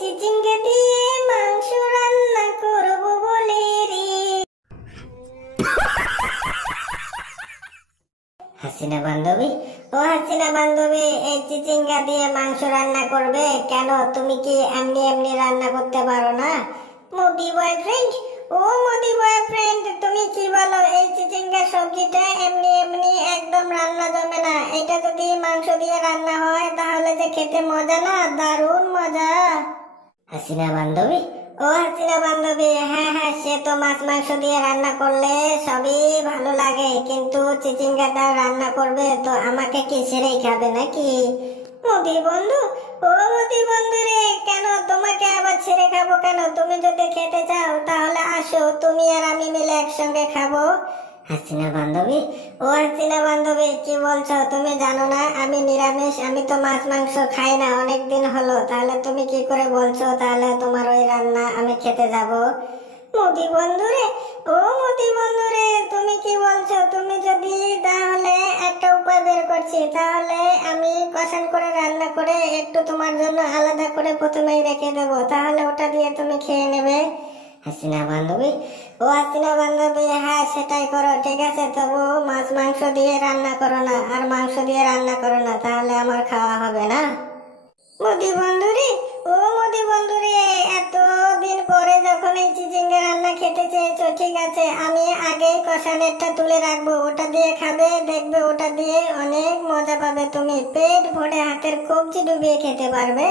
চিচিঙ্গা দিয়ে মাংস রান্না করব বলে রে। হাসিনা বান্ধবী, ও হাসিনা বান্ধবী, এই চিচিঙ্গা দিয়ে মাংস রান্না করবে কেন? তুমি কি এমনি এমনি রান্না করতে পারো না? মোদি বয়ফ্রেন্ড, ও মোদি বয়ফ্রেন্ড, তুমি কি বলো? এই চিচিঙ্গা সবজিটা এমনি এমনি একদম রান্না জমে না। এটা যদি মাংস দিয়ে রান্না হয় তাহলে যে খেতে মজা না, দারুণ মজা। হাসিনা বান্ধবী, ও হাসিনা বান্ধবী, হ্যাঁ হ্যাঁ, সে তো মাছ মাংস দিয়ে রান্না করলে সবই ভালো লাগে, কিন্তু চিচিঙ্গাটা রান্না করবে তো আমাকে কি ছেড়েই খাবে নাকি? মোদি বন্ধু, ও মোদি বন্ধু রে, কেন তোমাকে আবার ছেড়ে খাবো কেন? তুমি যদি খেতে চাও তাহলে আসো, তুমি আর আমি মিলে একসঙ্গে খাবো। হাসিনা বান্ধবী, ও হাসিনা বান্ধবী, কি বলছো? তুমি জানো না আমি নিরামিষ, আমি তো মাছ মাংস খাই না অনেকদিন হলো, তাহলে তুমি কি করে বলছো তাহলে তোমার ওই রান্না আমি খেতে যাব? মোদি বন্ধু রে, ও মোদি বন্ধু রে, তুমি কি বলছো? তুমি যদি তাহলে একটা উপায় বের করছি, তাহলে আমি কষান করে রান্না করে একটু তোমার জন্য আলাদা করে প্রথমেই রেখে দেবো, তাহলে ওটা দিয়ে তুমি খেয়ে নেবে। হাসিনা বান্ধবী, ও হাসিনা বান্ধবী, হ্যাঁ সেটাই করো, ঠিক আছে, তবু মাছ মাংস দিয়ে রান্না করো না, আর মাংস দিয়ে রান্না করো না, তাহলে আমার খাওয়া হবে না। মোদি বন্ধুরে, ও মোদি বন্ধুরে, এতদিন পরে যখন এই চিচিঙ্গা রান্না খেতে চেয়েছো, ঠিক আছে, আমি আগেই কষানেরটা তুলে রাখবো, ওটা দিয়ে খাবে, দেখবে ওটা দিয়ে অনেক মজা পাবে, তুমি পেট ভরে হাতের কবজি ডুবিয়ে খেতে পারবে।